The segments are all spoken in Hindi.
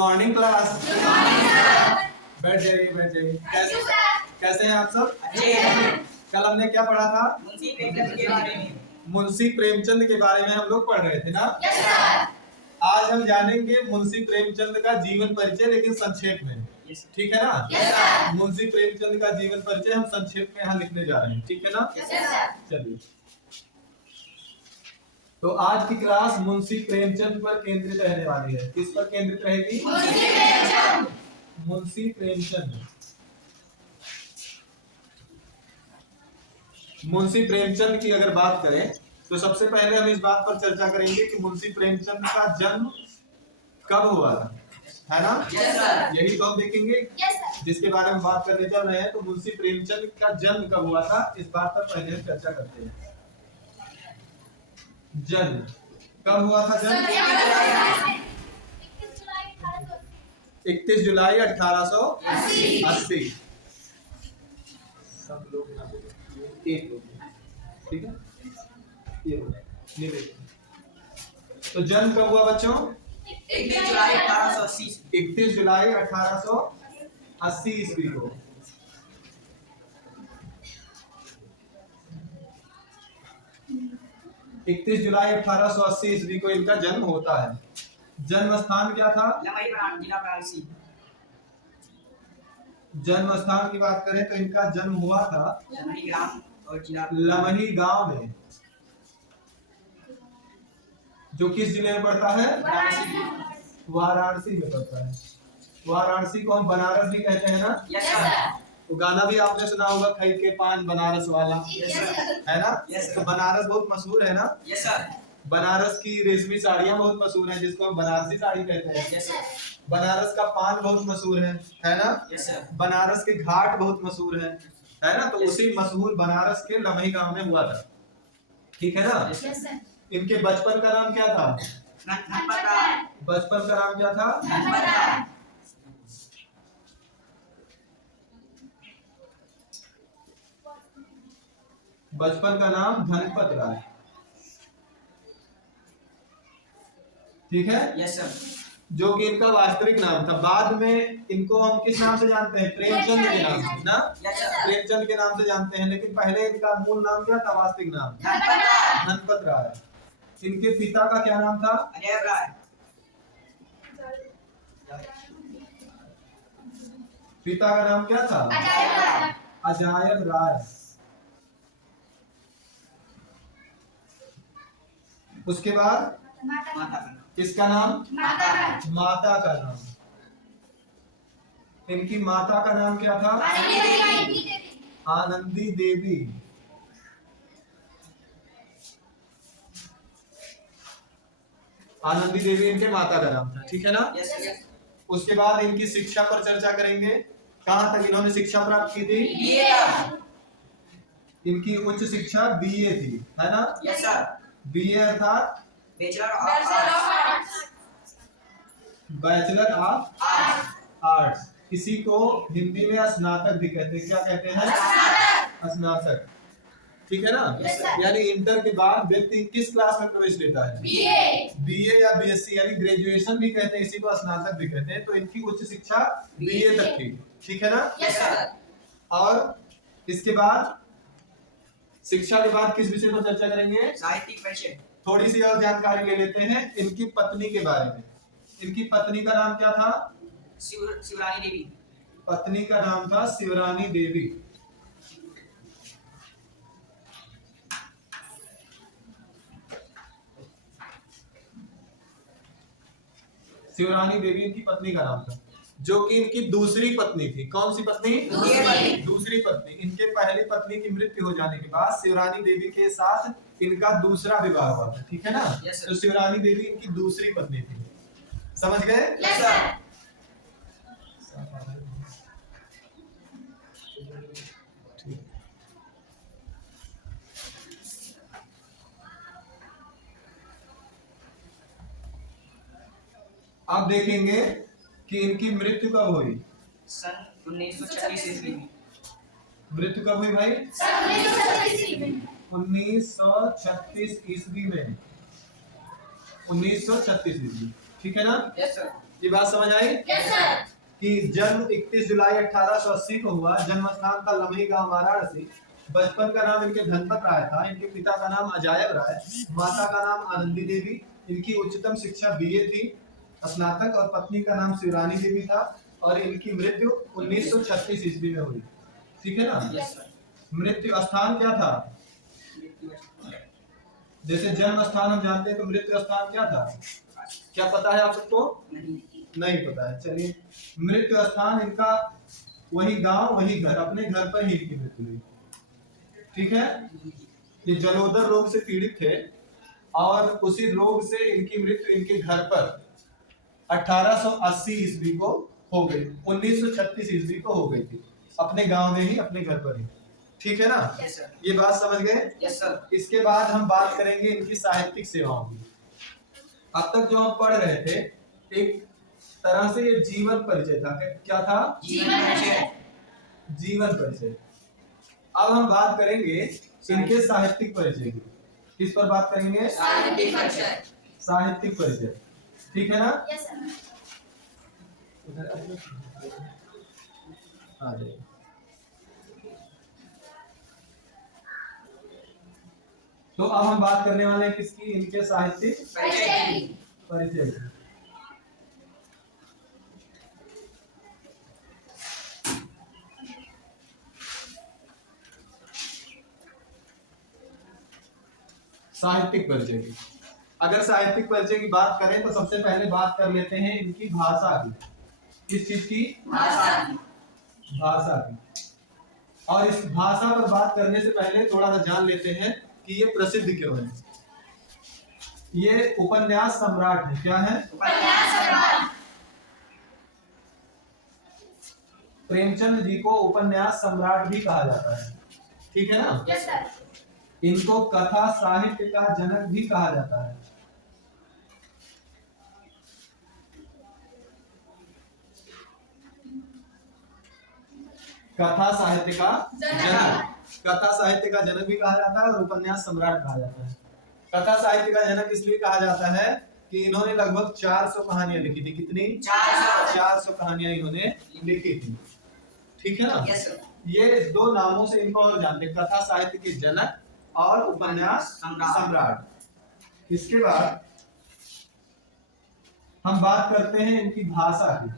Morning class. Good morning sir. बैठ जाइए बैठ जाइए। कैसे हैं आप सब? अच्छे हैं। कल हमने क्या पढ़ा था? मुंशी प्रेमचंद के बारे में। मुंशी प्रेमचंद के बारे में हम लोग पढ़ रहे थे ना। Yes sir. आज हम जानेंगे मुंशी प्रेमचंद का जीवन परिचय, लेकिन संक्षेप में। ठीक है ना? Yes sir. मुंशी प्रेमचंद का जीवन परिचय हम संक्षेप में यहाँ लिखने जा रहे हैं। ठीक है ना? Yes sir. चलिए, तो आज की क्लास मुंशी प्रेमचंद पर केंद्रित रहने वाली है। किस पर केंद्रित रहेगी? मुंशी प्रेमचंद। मुंशी प्रेमचंद। मुंशी प्रेमचंद की अगर बात करें तो सबसे पहले हम इस बात पर चर्चा करेंगे कि मुंशी प्रेमचंद का जन्म कब हुआ था, है ना? Yes sir. यही तो हम देखेंगे यस सर। जिसके बारे में बात करने चल रहे हैं। तो मुंशी प्रेमचंद का जन्म कब हुआ था, इस बात पर पहले हम चर्चा करते हैं। जन्म कब हुआ था? जन्म 31 जुलाई 1880। सब लोग ना बोलो, एक लोग, ठीक है? ये तो जन्म कब हुआ बच्चों? 31 जुलाई 1880। 31 जुलाई 1880 ईस्वी को। इकतीस जुलाई 1880 ईस्वी को इनका जन्म होता है। जन्म स्थान क्या था? लमही जिला वाराणसी। जन्म स्थान की बात करें तो इनका जन्म हुआ था लमही ग्राम और जिला लमही गांव में, जो किस जिले में पड़ता है? वाराणसी में पड़ता है। वाराणसी को हम बनारस भी कहते हैं ना। Yes sir. तो गाना भी आपने सुना होगा, खरीद के पान बनारस वाला, है ना? तो बनारस बहुत मशहूर है ना। Yes sir. बनारस की रेशमी साड़ियाँ बहुत मशहूर हैं, जिसको हम बनारसी साड़ी कहते हैं। Yes sir. बनारस का पान बहुत मशहूर है ना? Yes sir. बनारस के घाट बहुत मशहूर है ना? तो उसी मशहूर बनारस के लमही गांव में हुआ था। ठीक है ना? Yes sir. इनके बचपन का नाम क्या था? बचपन का नाम क्या था? बचपन का नाम धनपत राय। ठीक है? Yes sir. जो कि इनका वास्तविक नाम था। बाद में इनको हम किस नाम से जानते हैं? प्रेमचंद के नाम से ना। प्रेमचंद के नाम से जानते हैं, लेकिन पहले इनका मूल नाम क्या था? वास्तविक नाम धनपत राय। इनके पिता का क्या नाम था? अजय राय। पिता का नाम क्या था? अजायब राय। उसके बाद किसका नाम? माता का नाम। इनकी माता का नाम क्या था? आनंदी देवी। आनंदी देवी इनके माता का नाम था। ठीक है ना? Yes yes. उसके बाद इनकी शिक्षा पर चर्चा करेंगे। कहां तक इन्होंने शिक्षा प्राप्त की थी? इनकी उच्च शिक्षा बीए थी, है ना? Yes sir. बीए अर्थात बैचलर ऑफ आर्ट्स। किसी को हिंदी में स्नातक भी कहते हैं। क्या कहते हैं? स्नातक। ठीक है ना? यानी इंटर के बाद व्यक्ति किस क्लास में प्रवेश लेता है? बीए या बीएससी, यानी ग्रेजुएशन भी कहते हैं, इसी को स्नातक भी कहते हैं। तो इनकी उच्च शिक्षा बीए तक थी। ठीक है ना? Yes sir. और इसके बाद शिक्षा के बाद किस विषय पर चर्चा करेंगे? साहित्यिक परिचय। थोड़ी सी और जानकारी ले लेते हैं इनकी पत्नी के बारे में। इनकी पत्नी का नाम क्या था? शिवरानी देवी। पत्नी का नाम था शिवरानी देवी। शिवरानी देवी इनकी पत्नी का नाम था, जो कि इनकी दूसरी पत्नी थी। कौन सी पत्नी? दूसरी पत्नी। इनके पहली पत्नी की मृत्यु हो जाने के बाद शिवरानी देवी के साथ इनका दूसरा विवाह हुआ था। ठीक है ना? तो शिवरानी देवी इनकी दूसरी पत्नी थी। समझ गए? Yes sir. अब देखेंगे कि इनकी मृत्यु कब हुई। सन 1936 ईस्वी में। मृत्यु कब हुई भाई? 1936 ईस्वी में। 1936 ईस्वी। ठीक है ना? Yes sir. ये बात समझ आई? Yes sir. कि जन्म 31 जुलाई 1880 को हुआ। जन्म स्थान था लम्ही गांव वाराणसी। बचपन का नाम इनके धनपत राय था। इनके पिता का नाम अजायब राय, माता का नाम आनंदी देवी। इनकी उच्चतम शिक्षा बीए थी, स्नातक, और पत्नी का नाम शिवरानी देवी था। और इनकी मृत्यु 1936 ईस्वी में हुई। ठीक है ना? Yes sir. मृत्यु स्थान क्या था? जैसे जन्म स्थान हम जानते हैं, तो मृत्यु स्थान क्या था? क्या पता है आप सबको? नहीं पता है। चलिए, मृत्यु स्थान इनका वही गांव, वही घर, अपने घर पर ही इनकी मृत्यु हुई। ठीक है? ये जलोदर रोग से पीड़ित थे और उसी रोग से इनकी मृत्यु इनके घर पर 1880 ईस्वी को हो गई। 1936 ईस्वी को हो गई थी, अपने गांव में ही, अपने घर पर ही। ठीक है ना? Yes sir. ये बात समझ गए? Yes sir. इसके बाद हम बात करेंगे इनकी साहित्यिक सेवाओं की। अब तक जो हम पढ़ रहे थे, एक तरह से ये जीवन परिचय था। क्या था? जीवन परिचय। जीवन परिचय। अब हम बात करेंगे इनके साहित्यिक परिचय की। किस पर बात करेंगे? साहित्यिक परिचय। साहित्यिक परिचय। ठीक है ना? Yes sir. आ जाइए। तो अब हम बात करने वाले हैं किसकी? इनके साहित्यिक परिचय की। परिचय की। साहित्यिक परिचय की। अगर साहित्यिक परिचय की बात करें तो सबसे पहले बात कर लेते हैं इनकी भाषा की। किस चीज की? भाषा की। भाषा की। और इस भाषा पर बात करने से पहले थोड़ा सा जान लेते हैं कि ये प्रसिद्ध क्यों है। ये उपन्यास सम्राट है। क्या है? उपन्यास सम्राट। प्रेमचंद जी को उपन्यास सम्राट भी कहा जाता है। ठीक है ना? Yes sir. इनको कथा साहित्य का जनक भी कहा जाता है। कथा साहित्य का जनक, कथा साहित्य का जनक भी कहा जाता है और उपन्यास सम्राट कहा जाता है। कथा साहित्य का जनक इसलिए कहा जाता है कि इन्होंने लगभग 400 कहानियां लिखी थी। कितनी? 400 कहानियां इन्होंने लिखी थी। ठीक है ना? Yes sir. ये दो नामों से इनको और जानते हैं, कथा साहित्य के जनक और उपन्यास सम्राट। इसके बाद हम बात करते हैं इनकी भाषा की।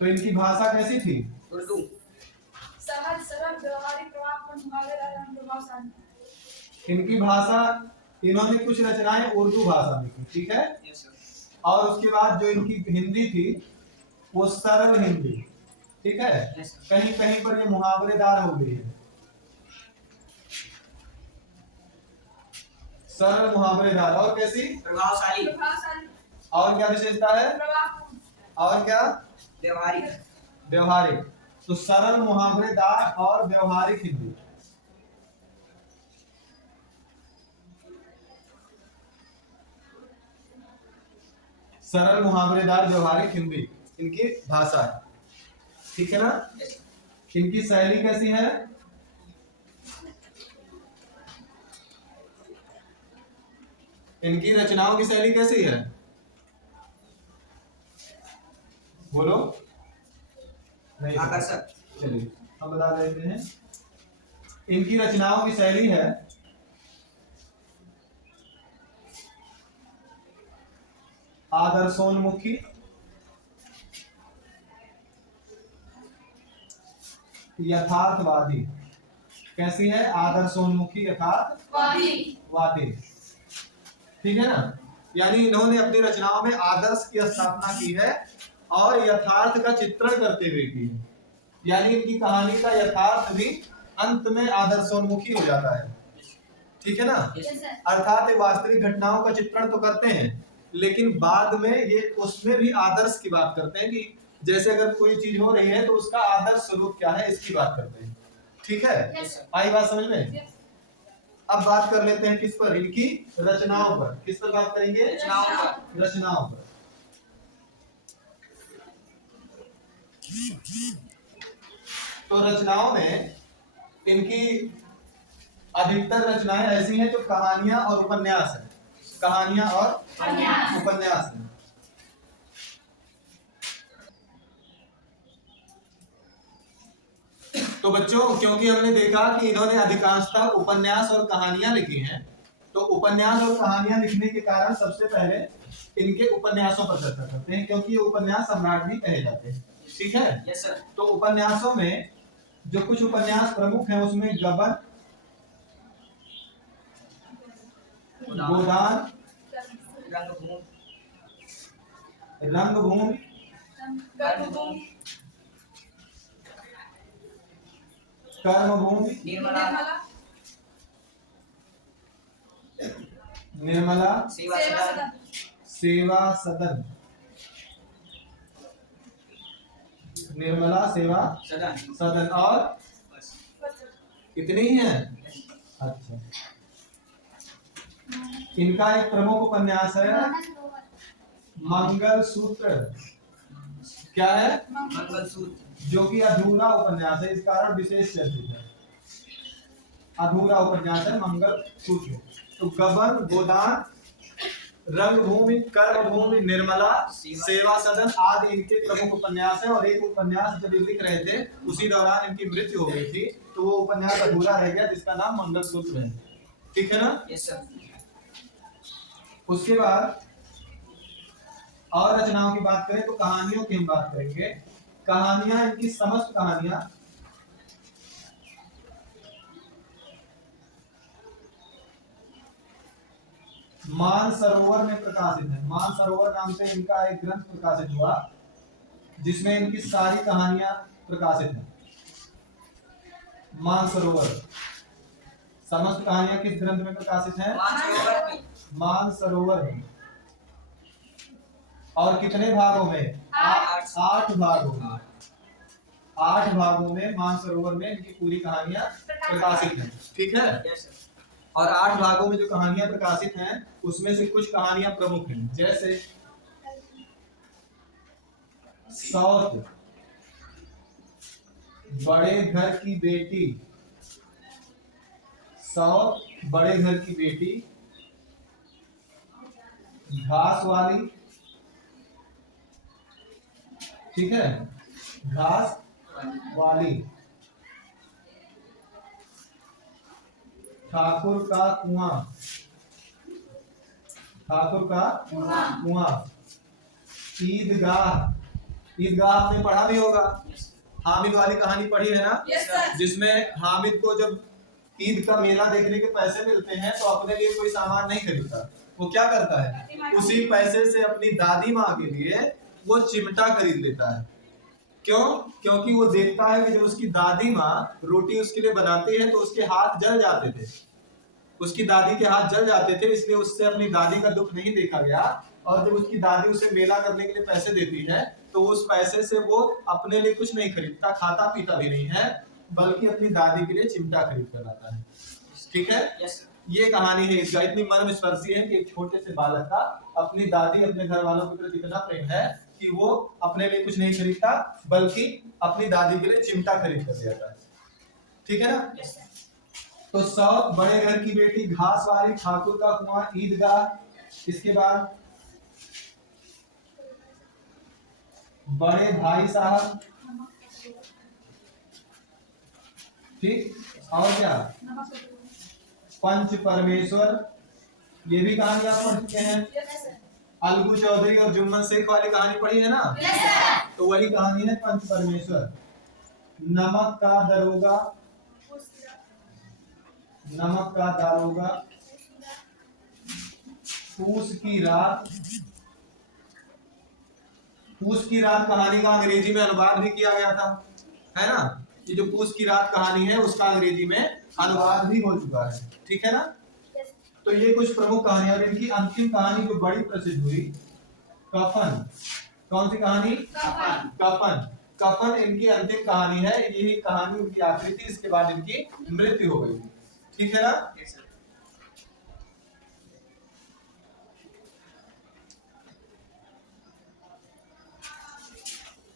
तो इनकी भाषा कैसी थी? उर्दू। सहज, सरल, व्यवहारिक, प्रभावपूर्ण, मुहावरेदार एवं प्रभावशाली। इनकी भाषा, इन्होंने कुछ रचनाएं उर्दू भाषा में की। ठीक है? Yes sir. और उसके बाद जो इनकी हिंदी थी वो सरल हिंदी। ठीक है? Yes sir. कहीं कहीं पर ये मुहावरेदार हो गई है। सरल, मुहावरेदार। और कैसी? प्रभावशाली। प्रभावशाली। और क्या विशेषता है? प्रभावपूर्ण। और क्या? व्यवहारिक। व्यवहारिक। तो सरल, मुहावरेदार और व्यवहारिक हिंदी। सरल, मुहावरेदार, व्यवहारिक हिंदी इनकी भाषा है। ठीक है ना? यस। इनकी शैली कैसी है? इनकी रचनाओं की शैली कैसी है? बोलो। नहीं, आकर्षक। चलिए हम बता देते हैं। इनकी रचनाओं की शैली है आदर्शोन्मुखी, यथार्थवादी। कैसी है? आदर्शोन्मुखी, यथार्थवादी। ठीक है ना? यानी इन्होंने अपनी रचनाओं में आदर्श की स्थापना की है और यथार्थ का चित्रण करते हुए की है। यानी इनकी कहानी का यथार्थ भी अंत में आदर्शोन्मुखी हो जाता है। ठीक है ना? Yes sir. अर्थात ये वास्तविक घटनाओं का चित्रण तो करते हैं, लेकिन बाद में ये उसमें भी आदर्श की बात करते हैं कि जैसे अगर कोई चीज हो रही है तो उसका आदर्श स्वरूप क्या है, इसकी बात करते हैं। ठीक है? Yes sir. आई बात समझ में? यस। अब बात कर लेते हैं किस पर? इनकी रचनाओं पर। किस पर बात करेंगे? रचनाओं पर। रचनाओं पर। तो रचनाओं में इनकी अधिकतर रचनाएं ऐसी हैं जो कहानियां और उपन्यास हैं। कहानियां और उपन्यास। उपन्यास हैं। तो बच्चों क्योंकि हमने देखा कि इन्होंने अधिकांशतः उपन्यास और कहानियां लिखी हैं, तो उपन्यास और कहानियां लिखने के कारण सबसे पहले इनके उपन्यासों पर चर्चा करते हैं, क्योंकि ये उपन्यास सम्राट भी कहे जाते हैं। ठीक है। Yes sir. तो उपन्यासों में जो कुछ उपन्यास प्रमुख हैं उसमें गबन, गोदान, रंगभूमि, रंगभूमि, कर्मभूमि, कर्मभूमि, निर्मला, निर्मला, सेवा सेवा सदन, सदन, सेवा सदन, निर्मला सेवा सदन। सदन और बस। इतने ही हैं। अच्छा, इनका एक प्रमुख उपन्यास है मंगल सूत्र। क्या है? मंगलसूत्र, जो कि अधूरा उपन्यास है, इस कारण विशेष चर्चित है। अधूरा उपन्यास है मंगल सूत्र। तो गबन, गोदान, रंगभूमि, कर्मभूमि, निर्मला, सेवा सदन आदि इनके प्रमुख उपन्यास है। और एक उपन्यास जब ये लिख रहे थे उसी दौरान इनकी मृत्यु हो गई थी, तो वो उपन्यास अधूरा रह गया जिसका नाम मंगल सूत्र है। ठीक है ना? Yes sir. उसके बाद और रचनाओं की बात करें तो कहानियों की हम बात करेंगे। कहानियां, इनकी समस्त कहानियां मानसरोवर में प्रकाशित है। मानसरोवर नाम से इनका एक ग्रंथ प्रकाशित हुआ जिसमें इनकी सारी कहानियां प्रकाशित हैं। मानसरोवर, समस्त कहानियां किस ग्रंथ में प्रकाशित हैं? मानसरोवर में। मानसरोवर में। और कितने भागों में? 8 भागों में। 8 भागों में मानसरोवर में इनकी पूरी कहानियां प्रकाशित हैं। ठीक है। Yes sir. और 8 भागों में जो कहानियां प्रकाशित हैं उसमें से कुछ कहानियां प्रमुख हैं, जैसे सौत, बड़े घर की बेटी, सौत, बड़े घर की बेटी, घास वाली, ठीक है, घास वाली, ठाकुर का कुआं, ठाकुर का कुआं, ईदगाह, ईदगाह आपने पढ़ा भी होगा, हामिद वाली कहानी पढ़ी है ना? Yes sir. जिसमें हामिद को जब ईद का मेला देखने के पैसे मिलते हैं तो अपने लिए कोई सामान नहीं खरीदता, वो क्या करता है? उसी पैसे से अपनी दादी माँ के लिए वो चिमटा खरीद लेता है। क्यों? क्योंकि वो देखता है कि जब उसकी दादी माँ रोटी उसके लिए बनाती है तो उसके हाथ जल जाते थे, उसकी दादी के हाथ जल जाते थे, इसलिए उससे अपनी दादी का दुख नहीं देखा गया। और जब उसकी दादी उसे मेला करने के लिए पैसे देती है तो उस पैसे से वो अपने लिए कुछ नहीं खरीदता, खाता पीता भी नहीं है, बल्कि अपनी दादी के लिए चिमटा खरीद कर लाता है। ठीक है। Yes sir. ये कहानी है इसका, इतनी मर्मस्पर्शी है कि एक छोटे से बालक का अपनी दादी, अपने घर वालों के प्रति इतना प्रेम है कि वो अपने लिए कुछ नहीं खरीदता बल्कि अपनी दादी के लिए चिमटा खरीद कर देता है। ठीक है ना? Yes sir. तो सौत, बड़े घर की बेटी, घास वाली, ठाकुर का कुआं, ईदगाह, इसके बाद बड़े भाई साहब, ठीक, और क्या? पंच परमेश्वर, ये भी कहानी आप पढ़ चुके हैं। Yes sir. अलगू चौधरी और जुम्मन शेख वाली कहानी पढ़ी है ना? Yes sir. तो वही कहानी है पंच परमेश्वर। नमक का दरोगा, नमक का दारोगा, पूस की रात, पूस की रात कहानी का अंग्रेजी में अनुवाद भी किया गया था, है ना? ये जो पूस की रात कहानी है उसका अंग्रेजी में अनुवाद भी हो चुका है। ठीक है ना? तो ये कुछ प्रमुख कहानियां। इनकी अंतिम कहानी जो बड़ी प्रसिद्ध हुई, कफन। कौन सी कहानी? कफन। कफन। कफन इनकी अंतिम कहानी है, यही कहानी उनकी आखिरी थी, इसके बाद इनकी मृत्यु हो गई। ठीक है ना? Yes sir.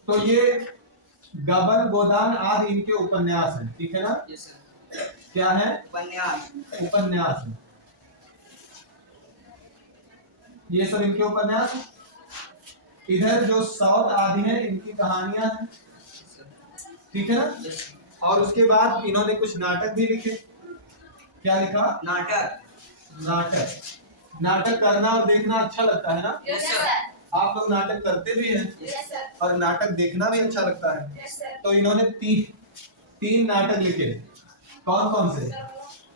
तो ये गबन, गोदान आदि इनके उपन्यास हैं। ठीक है ना? Yes sir. क्या है? उपन्यास, उपन्यास है। ये सब इनके उपन्यास। इधर जो सौत आदि हैं इनकी कहानियां हैं। ठीक है ना? यस और उसके बाद इन्होंने कुछ नाटक भी लिखे। क्या लिखा? नाटक। नाटक। नाटक करना और देखना अच्छा लगता है ना? Yes, sir. आप लोग नाटक करते भी हैं Yes, sir. और नाटक देखना भी अच्छा लगता है। Yes, sir. तो इन्होंने तीन नाटक लिखे। कौन कौन से?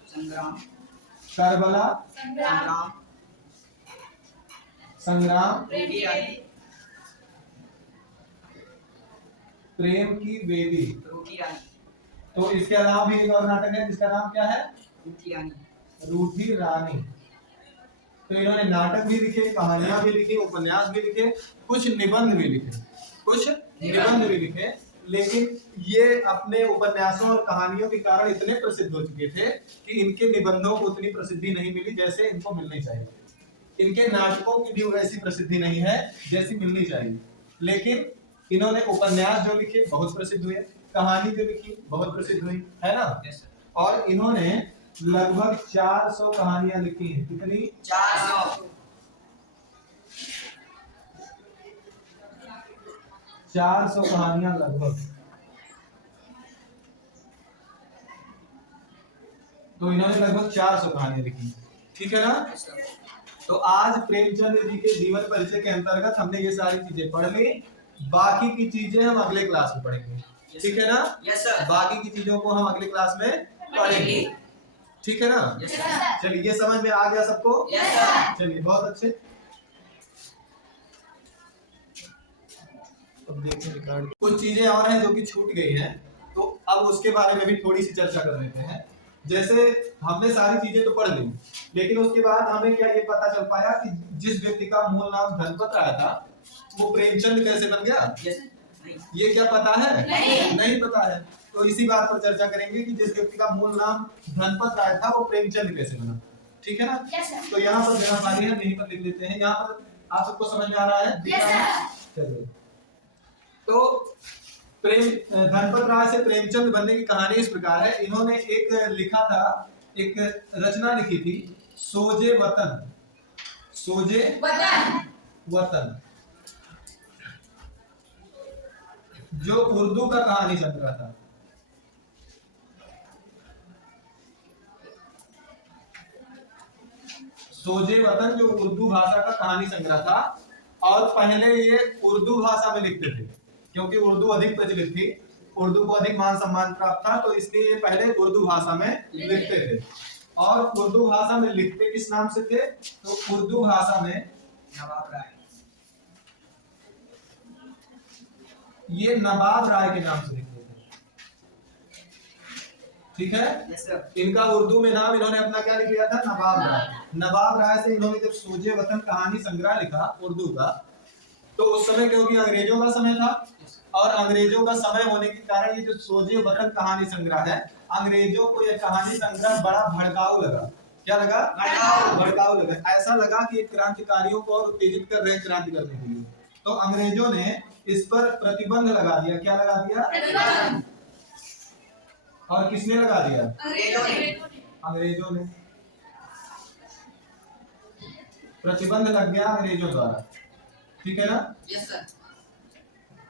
संग्राम। करबला, संग्राम। संग्राम, प्रेम की वेदी। प्रेम की वेदी। रूठी रानी। तो इसके अलावा भी एक और नाटक है जिसका नाम क्या है? रूठी रानी। रूठी रानी। तो इन्होंने नाटक भी लिखे, कहानियां भी लिखी, उपन्यास भी लिखे, कुछ निबंध भी लिखे, कुछ निबंध भी लिखे। लेकिन ये अपने उपन्यासों और कहानियों के कारण इतने प्रसिद्ध हो चुके थे कि इनके निबंधों को उतनी प्रसिद्धि नहीं मिली जैसे इनको मिलनी चाहिए। इनके नाटकों की भी वैसी प्रसिद्धि नहीं है जैसी मिलनी चाहिए। लेकिन इन्होंने उपन्यास जो लिखे बहुत प्रसिद्ध हुए, कहानी जो लिखी बहुत प्रसिद्ध हुई, है ना? Yes, sir. और इन्होंने लगभग 400 कहानियां लिखी हैं। कितनी? 400। 400 कहानियां लगभग। तो इन्होंने लगभग 400 कहानियां लिखी। ठीक है ना? Yes, sir. तो आज प्रेमचंद जी के जीवन परिचय के अंतर्गत हमने ये सारी चीजें पढ़ ली। बाकी की चीजें हम अगले क्लास में पढ़ेंगे। ठीक है ना? Yes, sir. बाकी की चीजों को हम अगले क्लास में पढ़ेंगे। ठीक है ना? Yes, Yes, sir. चलिए, ये समझ में आ गया सबको? Yes, sir. चलिए, बहुत अच्छे। अब देखिए रिकॉर्ड, कुछ चीजें और हैं जो कि छूट गई हैं, तो अब उसके बारे में भी थोड़ी सी चर्चा कर लेते हैं। जैसे हमने सारी चीजें तो पढ़ ली, लेकिन उसके बाद हमें क्या ये पता चल पाया कि जिस व्यक्ति का मूल नाम धनपत राय था वो प्रेमचंद कैसे बन गया? Yes. नहीं। ये क्या पता है? नहीं। पता है। तो इसी बात पर चर्चा करेंगे कि जिस व्यक्ति का मूल नाम धनपत राय था वो प्रेमचंद कैसे बना। ठीक है ना? Yes, sir. तो यहाँ पर जगह खाली है, यहीं पर लिख लेते हैं। यहाँ पर आप सबको समझ में आ रहा है? दिख Yes, रहा है? sir. चलिए, तो धनपत राय से प्रेमचंद बनने की कहानी इस प्रकार है। इन्होंने एक लिखा था, एक रचना लिखी थी, सोजे वतन। सोजे वतन, जो उर्दू का कहानी संग्रह था। सोजे वतन जो उर्दू भाषा का कहानी संग्रह था, और पहले ये उर्दू भाषा में लिखते थे क्योंकि उर्दू अधिक प्रचलित थी, उर्दू को अधिक मान सम्मान प्राप्त था, तो इसलिए ये पहले उर्दू भाषा में लिखते थे। और उर्दू भाषा में लिखते किस नाम से थे? तो उर्दू भाषा में नवाब राय। ये नवाब राय के नाम से लिखते थे। ठीक है? Yes, sir. इनका उर्दू में नाम इन्होंने अपना क्या लिख लिया था? नवाब राय। नवाब राय से इन्होंने जब सोजे वतन कहानी संग्रह लिखा उर्दू का, तो उस समय क्योंकि अंग्रेजों का समय था, और अंग्रेजों का समय होने के कारण ये जो सोजे वतन कहानी संग्रह है, अंग्रेजों को यह कहानी संग्रह बड़ा भड़काऊ लगा। क्या लगा? भड़काऊ लगा। ऐसा लगा कि क्रांतिकारियों को और उत्तेजित कर रहे हैं क्रांति करने के लिए, तो अंग्रेजों ने इस पर प्रतिबंध लगा दिया। क्या लगा दिया? और किसने लगा दिया? अंग्रेजों ने। प्रतिबंध लग गया अंग्रेजों द्वारा। ठीक है ना? Yes, sir.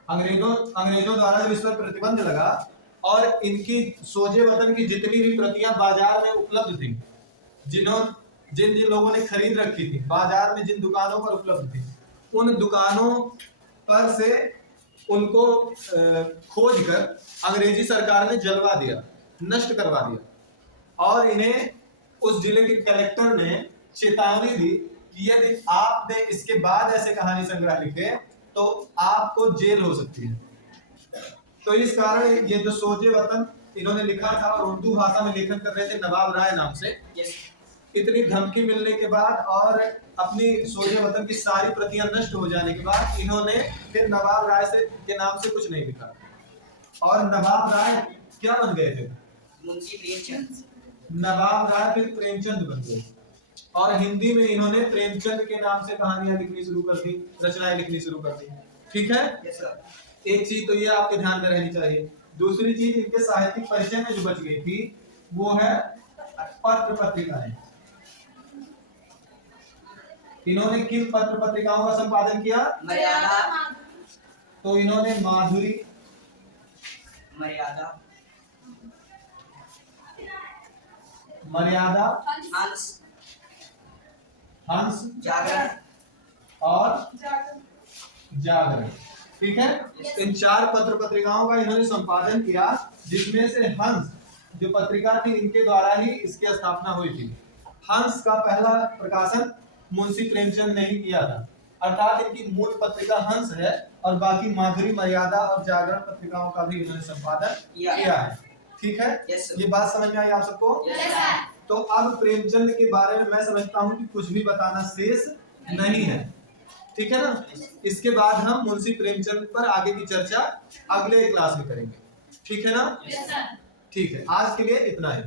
अंग्रेजों द्वारा जब इस पर प्रतिबंध लगा, और इनकी सोजे वतन की जितनी भी प्रतियां बाजार में उपलब्ध थी, जिन लोगों ने खरीद रखी थी, बाजार में जिन दुकानों पर उपलब्ध थी, उन दुकानों पर से उनको खोज कर अंग्रेजी सरकार ने जलवा दिया, नष्ट करवा दिया। और इन्हें उस जिले के कलेक्टर ने चेतावनी दी कि यदि आपने इसके बाद ऐसे कहानी संग्रह लिखे तो आपको जेल हो सकती है। तो इस कारण ये जो सोजे वतन इन्होंने लिखा था और उर्दू भाषा में लेखन कर रहे थे नवाब राय नाम से, Yes. इतनी धमकी मिलने के बाद और अपनी सोजे वतन की सारी प्रतियां नष्ट हो जाने के बाद इन्होंने फिर नवाब राय से के नाम से कुछ नहीं लिखा, और नवाब राय क्या बन गए थे? मुंशी प्रेमचंद। नवाब राय फिर प्रेमचंद बन गए, और हिंदी में इन्होंने प्रेमचंद के नाम से कहानियां लिखनी शुरू कर दी, रचनाएं लिखनी शुरू कर दी। ठीक है? Yes, sir. एक चीज तो ये आपके ध्यान में रहनी चाहिए। दूसरी चीज, इनके साहित्यिक परिचय में जो बच गई थी वो है पत्र पत्रिकाएं। इन्होंने किन पत्र पत्रिकाओं का संपादन किया? मर्यादा। तो इन्होंने माधुरी, मर्यादा, मर्यादा, हंस, हंस जागरण, और जागरण। ठीक है, इन 4 पत्र पत्रिकाओं का इन्होंने संपादन किया, जिसमें से हंस जो पत्रिका थी इनके द्वारा ही इसकी स्थापना हुई थी। हंस का पहला प्रकाशन मुंशी प्रेमचंद ने ही किया था, अर्थात इनकी मूल पत्रिका हंस है और बाकी माधुरी, मर्यादा और जागरण पत्रिकाओं का भी इन्होंने संपादन किया है। ठीक है, Yes, sir. ये बात समझ में आई आप सबको? Yes, sir. तो अब प्रेमचंद के बारे में मैं समझता हूँ कि कुछ भी बताना शेष नहीं है। ठीक है ना, इसके बाद हम मुंशी प्रेमचंद पर आगे की चर्चा अगले क्लास में करेंगे। ठीक है ना? Yes, sir. ठीक है, आज के लिए इतना ही।